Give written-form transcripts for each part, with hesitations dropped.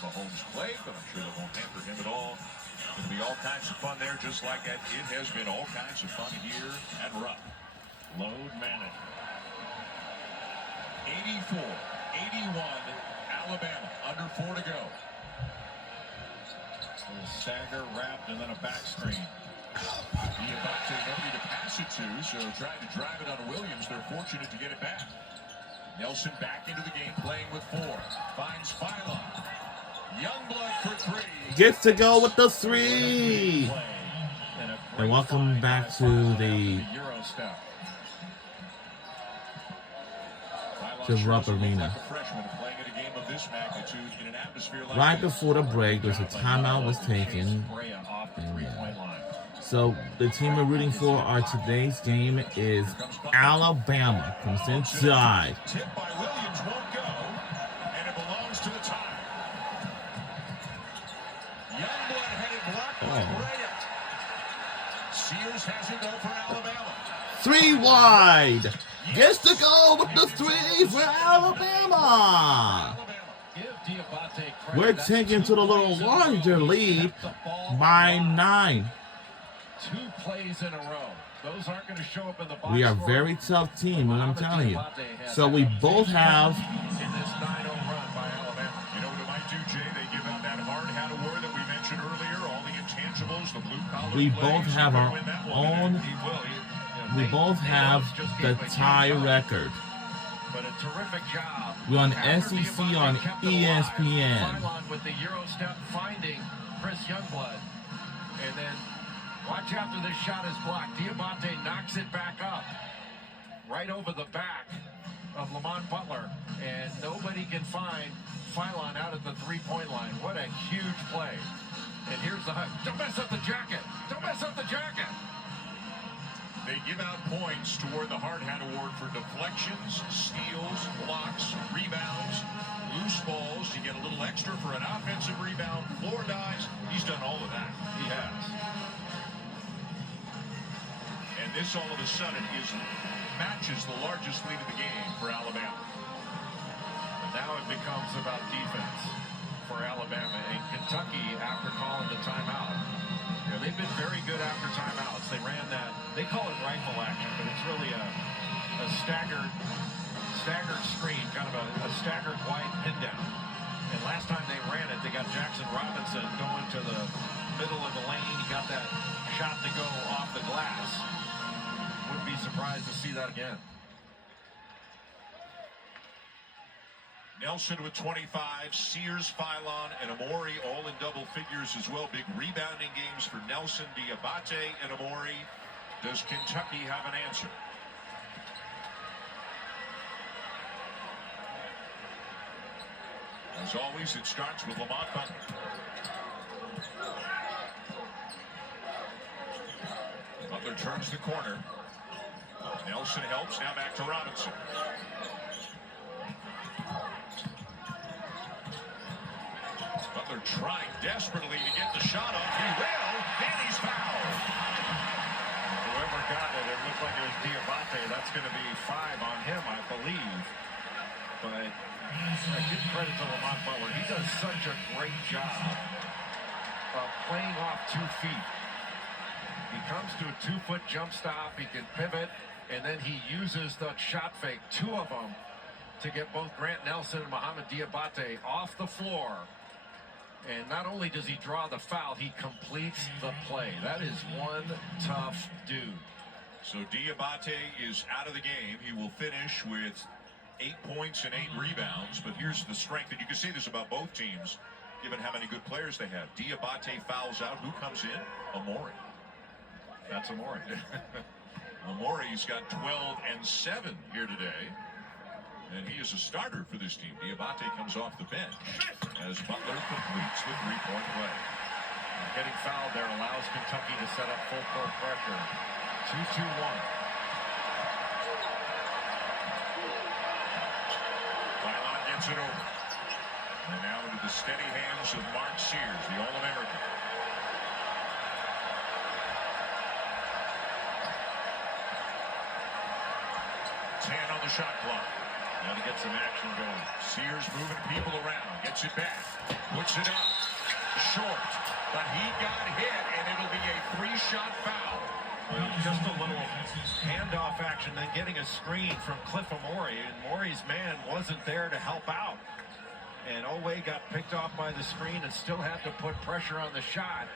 Mahomes play, but I'm sure that won't hamper him at all. It'll be all kinds of fun there, just like it has been all kinds of fun here at Rupp. Load management. 84, 81, Alabama, under 4 to go. A little stagger, wrapped, and then a back screen. Diabate, nobody to pass it to, so trying to drive it on Williams. They're fortunate to get it back. Nelson back into the game, playing with 4. Finds Phylon. Youngblood for 3. Gets to go with the 3. And welcome back to the Rupp Arena. Right before the break, there's a timeout was taken. So the team we're rooting for our today's game is Alabama. Comes inside. Tip by Williams won't go, and it belongs to the tie. Youngblood headed blocked by Bryant. Sears has it though for Alabama. 3 wide. Gets to go with the 3 for Alabama. We're taking to the little larger lead by 9. 2 plays in a row. Those aren't going to show up in the box. We are a very tough team, and I'm telling you. So we both have. In this 9-0 run by Alabama. You know what it might do, Jay? They give out that hard hat award that we mentioned earlier. All the intangibles, the blue collar. We both have our own. We both have the tie record. But a terrific job. We're on SEC on ESPN. With the Euro step finding Chris Youngblood. And then watch after this shot is blocked. Diabate knocks it back up. Right over the back of Lamont Butler. And nobody can find Phylon out at the 3-point line. What a huge play. And here's the hut. Don't mess up the jacket. Don't mess up the jacket. They give out points toward the Hard Hat Award for deflections, steals, blocks, rebounds, loose balls. You get a little extra for an offensive rebound, floor dives. He's done all of that. He has. And this all of a sudden matches the largest lead of the game for Alabama. And now it becomes about defense for Alabama. And Kentucky, after calling the timeout, they've been very good after timeouts. They ran that, they call it rifle action, but it's really a staggered screen, kind of a staggered wide pin down. And last time they ran it, they got Jackson Robinson going to the middle of the lane. He got that shot to go off the glass. Wouldn't be surprised to see that again. Nelson with 25, Sears, Phylon, and Amori all in double figures as well. Big rebounding games for Nelson, Diabate, and Amori. Does Kentucky have an answer? As always, it starts with Lamont Butler. Butler turns the corner. Nelson helps, now back to Robinson. Butler trying desperately to get the shot off. He will, and he's fouled. Whoever got it, it looked like it was Diabate. That's going to be 5 on him, I believe. But I give credit to Lamont Butler. He does such a great job of playing off 2 feet. He comes to a 2-foot jump stop. He can pivot, and then he uses the shot fake, 2 of them, to get both Grant Nelson and Mohamed Diabate off the floor. And not only does he draw the foul, he completes the play. That is one tough dude. So Diabate is out of the game. He will finish with 8 points and 8 rebounds. But here's the strength, and you can say this about both teams, given how many good players they have. Diabate fouls out. Who comes in? Amori. That's Amori. Amori's got 12 and 7 here today. And he is a starter for this team. Diabate comes off the bench as Butler completes the 3-point play. Getting fouled there allows Kentucky to set up full court pressure. 2-2-1. Phylon gets it over. And now into the steady hands of Mark Sears, the All-American. 10 on the shot clock. Now to get some action going. Sears moving people around. Gets it back. Puts it up. Short. But he got hit, and it'll be a 3-shot foul. Just a little handoff action, then getting a screen from Cliff Amore, and Maury's man wasn't there to help out. And Owe got picked off by the screen and still had to put pressure on the shot.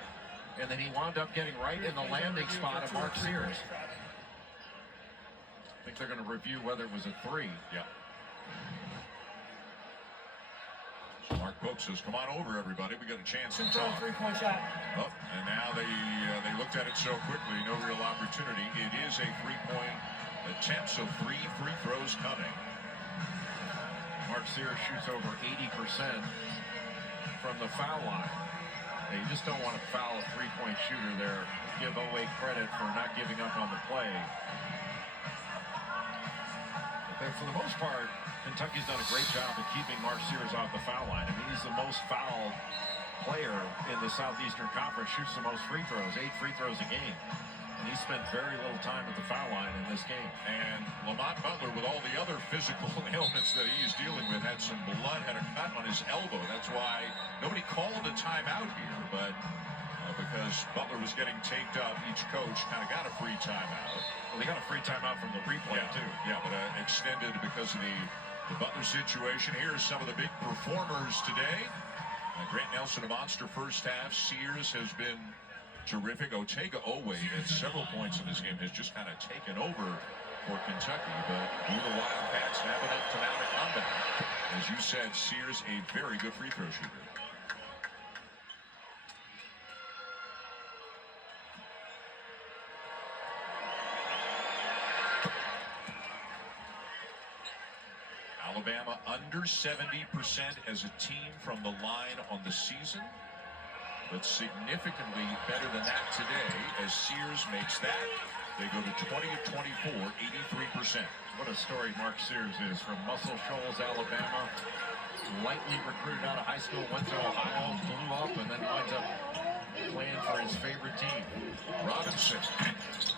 And then he wound up getting right in the landing spot of Mark Sears. I think they're going to review whether it was a 3. Yeah. Mark Book says, come on over, everybody. We got a chance to talk. 3-point shot. Oh, and now they looked at it so quickly, no real opportunity. It is a 3-point attempt, so 3 free throws coming. Mark Sears shoots over 80% from the foul line. You just don't want to foul a 3-point shooter there. Give Owe credit for not giving up on the play. But for the most part, Kentucky's done a great job of keeping Mark Sears off the foul line. I mean, he's the most fouled player in the Southeastern Conference, shoots the most free throws, 8 free throws a game. And he spent very little time at the foul line in this game. And Lamont Butler, with all the other physical ailments that he's dealing with, had some blood, had a cut on his elbow. That's why nobody called a timeout here, but because Butler was getting taped up, each coach kind of got a free timeout. Well, they got a free timeout from the replay, too. Yeah, but extended because of the Butler situation. Here's some of the big performers today. Grant Nelson, a monster first half. Sears has been terrific. Otega Owe at several points in this game has just kind of taken over for Kentucky, but do the Wildcats have enough to mount a comeback? As you said, Sears a very good free throw shooter. Alabama under 70% as a team from the line on the season, but significantly better than that today as Sears makes that. They go to 20 of 24, 83%. What a story Mark Sears is, from Muscle Shoals, Alabama. Lightly recruited out of high school, went to Ohio, blew up, and then winds up playing for his favorite team. Robinson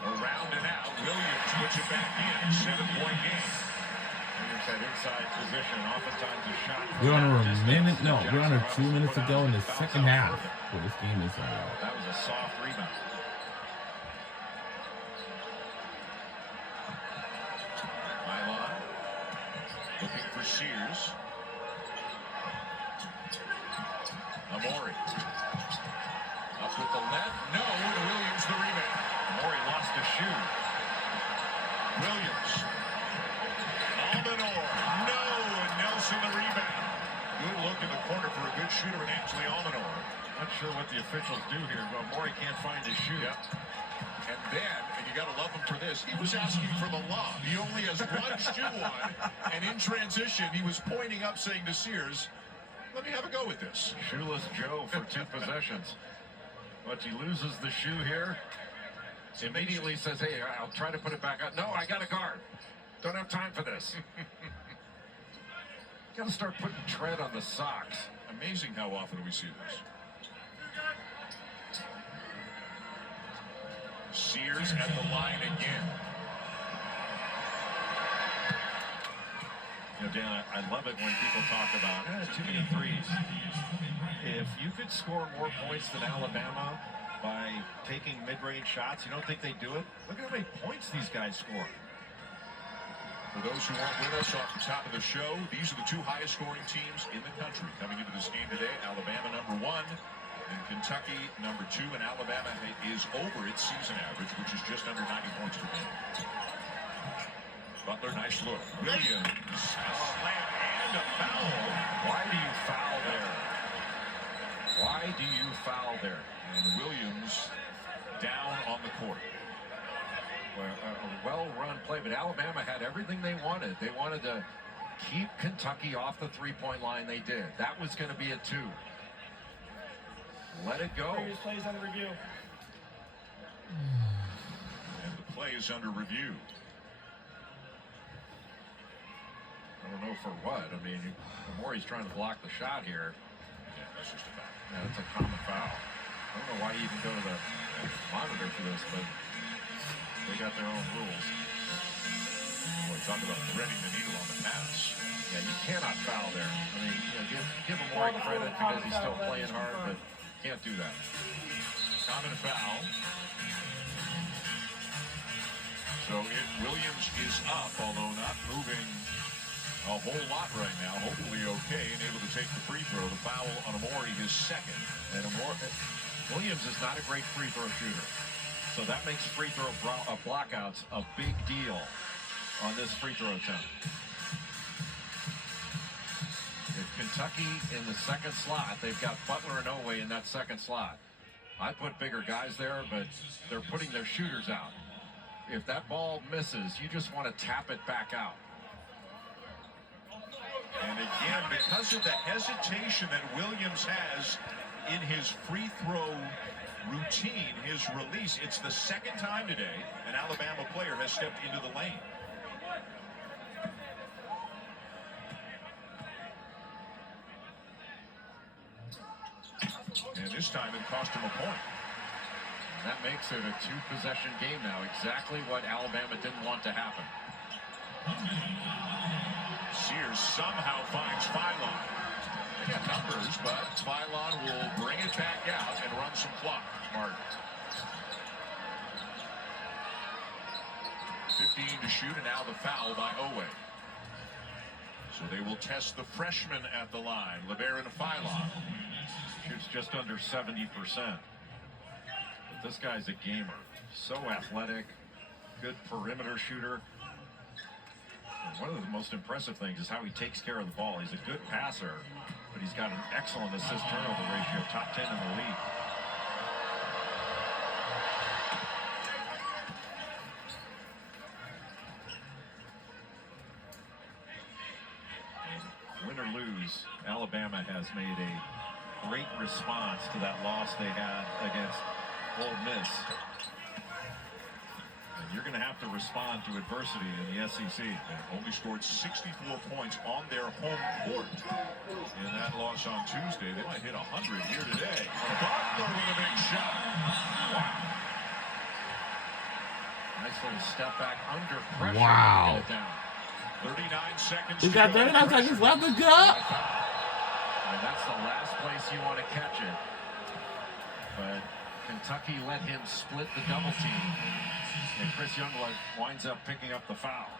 around and out. Williams puts it back in. 7-point game. Williams had inside position, oftentimes a shot. We're under a minute. No, we're under 2 minutes to go in the second half. Well, this game is. That was a soft rebound. Mylon looking for Sears. Amore up with the left. No, to Williams the rebound. Amore lost a shoe. Williams. Almanor. No, and Nelson the rebound. Good look in the corner for a good shooter in Ansley Almanor. Not sure what the officials do here, but Amore can't find his shoe. Yep. And then, and you got to love him for this, he was asking for the lob. He only has one shoe on, and in transition, he was pointing up saying to Sears, let me have a go with this. Shoeless Joe for 2 possessions. But he loses the shoe here. Immediately says, hey, I'll try to put it back up. No, I got a guard. Don't have time for this. Got to start putting tread on the socks. Amazing how often we see this. Sears at the line again. You know, Dan, I love it when people talk about too many threes. If you could score more points than Alabama by taking mid-range shots, you don't think they do it? Look at how many points these guys score. For those who aren't with us off the top of the show, these are the 2 highest scoring teams in the country coming into this game today. Alabama #1 and Kentucky #2, and Alabama is over its season average, which is just under 90 points per game. Butler, nice look. Williams, and a foul. Why do you foul there? Why do you foul there? And Williams down on the court. Well, a well-run play, but Alabama had everything they wanted. They wanted to keep Kentucky off the 3-point line. They did. That was going to be a 2. Let it go. Previous plays under review. And the play is under review. I don't know for what. I mean, Amore's trying to block the shot here. Yeah, that's just a foul. Yeah, that's a common foul. I don't know why you even go to the monitor for this, but they got their own rules. Well, talk about threading the needle on the pass. Yeah, you cannot foul there. I mean, give him more credit because he's still playing hard, but can't do that. Common foul. So Williams is up, although not moving a whole lot right now. Hopefully okay and able to take the free throw. The foul on Amori, his second. And Williams is not a great free throw shooter. So that makes free throw blockouts a big deal on this free throw attempt. If Kentucky in the second slot, they've got Butler and Oweh in that second slot. I put bigger guys there, but they're putting their shooters out. If that ball misses, you just want to tap it back out. And again, because of the hesitation that Williams has in his free throw routine, his release, it's the second time today an Alabama player has stepped into the lane. And this time it cost him a point. And that makes it a two-possession game now, exactly what Alabama didn't want to happen. Sears somehow finds Phylon. They got numbers, but Phylon will bring it back out and run some clock. Mark. 15 to shoot, and now the foul by Oweh. So they will test the freshman at the line, LeBaron Phylon. Shoots just under 70%. But this guy's a gamer. So athletic, good perimeter shooter. And one of the most impressive things is how he takes care of the ball. He's a good passer, but he's got an excellent assist-turnover ratio, top 10 in the league. Win or lose, Alabama has made a great response to that loss they had against Ole Miss. And you're going to have to respond to adversity in the SEC. And only scored 64 points on their home court in that loss on Tuesday. They might hit 100 here today. Butler with a big shot. Wow. Nice little step back under pressure. Wow. To get it down. 39 seconds. We got 39 seconds left to go. And that's the last place you want to catch it. But Kentucky let him split the double team. And Chris Youngblood winds up picking up the foul.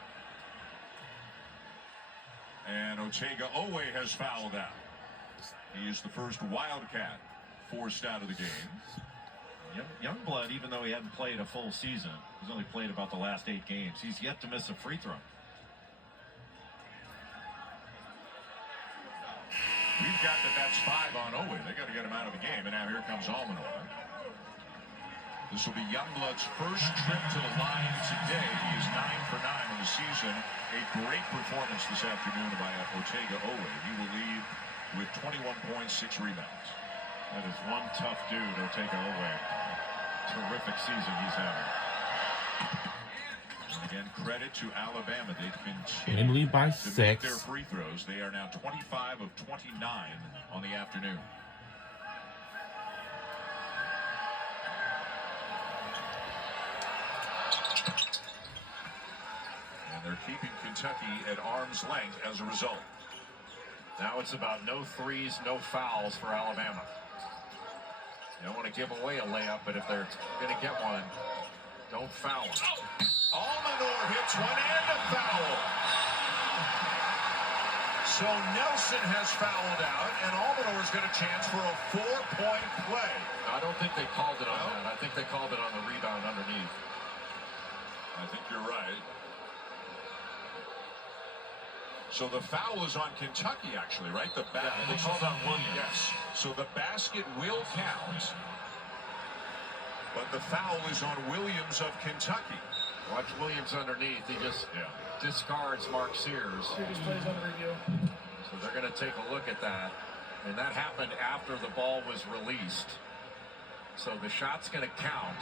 And Otega Oweh has fouled out. He is the first Wildcat forced out of the game. Youngblood, even though he hadn't played a full season, he's only played about the last 8 games. He's yet to miss a free throw. We've got that's 5 on Oweh. They got to get him out of the game. And now here comes Almanor. This will be Youngblood's first trip to the line today. He is 9 for 9 in the season. A great performance this afternoon by Otega Oweh. He will lead with 21 points, 6 rebounds. That is one tough dude, Otega Oweh. Terrific season he's having. And again, credit to Alabama. They In continue lead by to make 6. their free throws. They are now 25 of 29 on the afternoon. And they're keeping Kentucky at arm's length as a result. Now it's about no threes, no fouls for Alabama. You don't want to give away a layup, but if they're going to get one, don't foul them. Almanor hits one and a foul. So Nelson has fouled out, and Almanor's got a chance for a 4-point play. I don't think they called it on that. I think they called it on the rebound underneath. I think you're right. So the foul is on Kentucky, actually, right? They called on Williams. Yes. So the basket will count, but the foul is on Williams of Kentucky. Watch Williams underneath. He just discards Mark Sears. Sears plays on review. So they're going to take a look at that. And that happened after the ball was released. So the shot's going to count.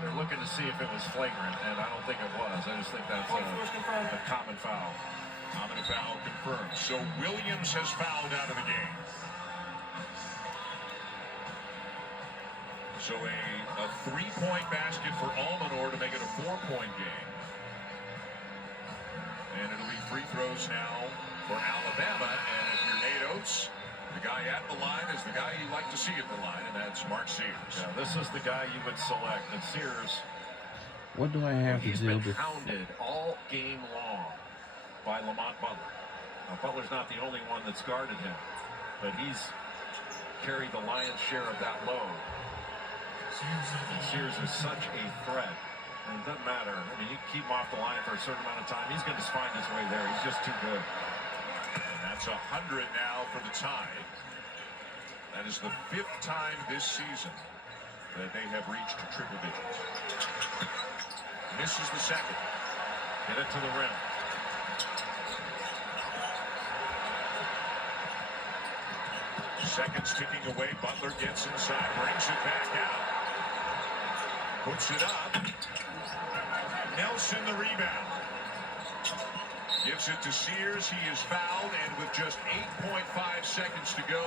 They're looking to see if it was flagrant, and I don't think it was. I just think that's a common foul. Common foul confirmed. So Williams has fouled out of the game. So a 3-point basket for Almanor to make it a 4-point game. And it'll be free throws now for Alabama. And if you're Nate Oates, the guy at the line is the guy you like to see at the line, and that's Mark Sears. Yeah, this is the guy you would select. And Sears, What do I have to he's do? been hounded all game long by Lamont Butler. Now, Butler's not the only one that's guarded him, but he's carried the lion's share of that load. And Sears is such a threat. And it doesn't matter. I mean, you can keep him off the line for a certain amount of time. He's going to find his way there. He's just too good. And that's 100 now for the tie. That is the 5th time this season that they have reached triple digits. Misses the second. Get it to the rim. Seconds ticking away. Butler gets inside, brings it back out. Puts it up. Nelson the rebound. Gives it to Sears. He is fouled, and with just 8.5 seconds to go,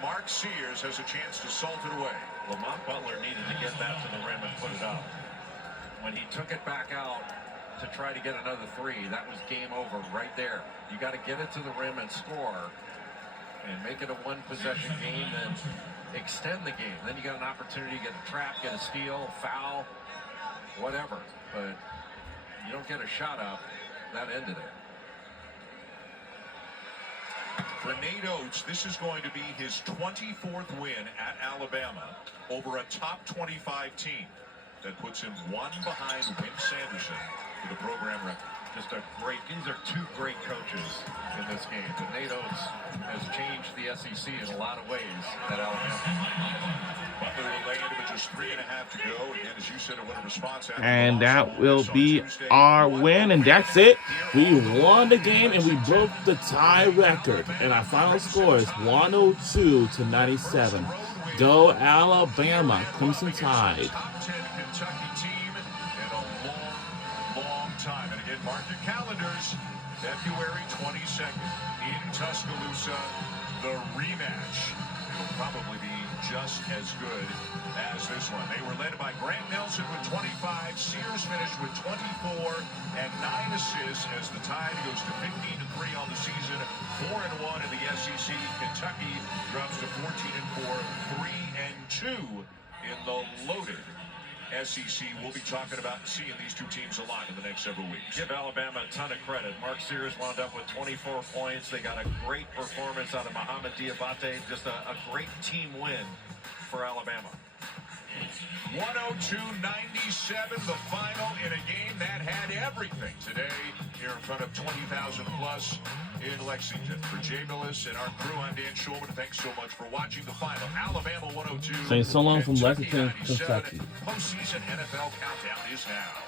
Mark Sears has a chance to salt it away. Lamont Butler needed to get that to the rim and put it up. When he took it back out to try to get another three, that was game over right there. You got to get it to the rim and score and make it a one-possession game, then extend the game. Then you got an opportunity to get a trap, get a steal, foul, whatever. But you don't get a shot up, that ended it. For Nate Oates, this is going to be his 24th win at Alabama over a top 25 team. That puts him one behind Wimp Sanderson for the program record. Just a great, these are two great coaches in this game. And Nate Oates has changed the SEC in a lot of ways at Alabama. Butler will lay into it, just 3.5 to go. Again, as you said, a winner response. And that will be our win, and that's it. We won the game, and we broke the tie record. And our final score is 102 to 97. Go Alabama, Crimson Tide. Top 10 Kentucky team in a long time. And again, mark your calendars. February 22nd in Tuscaloosa, the rematch. It'll probably be just as good as this one. They were led by Grant Nelson with 25. Sears finished with 24 and 9 assists as the Tide goes to 15-3 on the season, 4-1 in the SEC. Kentucky drops to 14-4, 3-2 in the loaded SEC. We'll be talking about seeing these two teams alive in the next several weeks. Give Alabama a ton of credit. Mark Sears wound up with 24 points. They got a great performance out of Mohamed Diabate. Just a great team win for Alabama. 102-97, the final in a game that had everything today here in front of 20,000 plus in Lexington. For Jay Billis and our crew, I'm Dan Schulman. Thanks so much for watching the final. Alabama 102. Saying so long from Lexington, Kentucky 97. Kentucky. Postseason NFL countdown is now.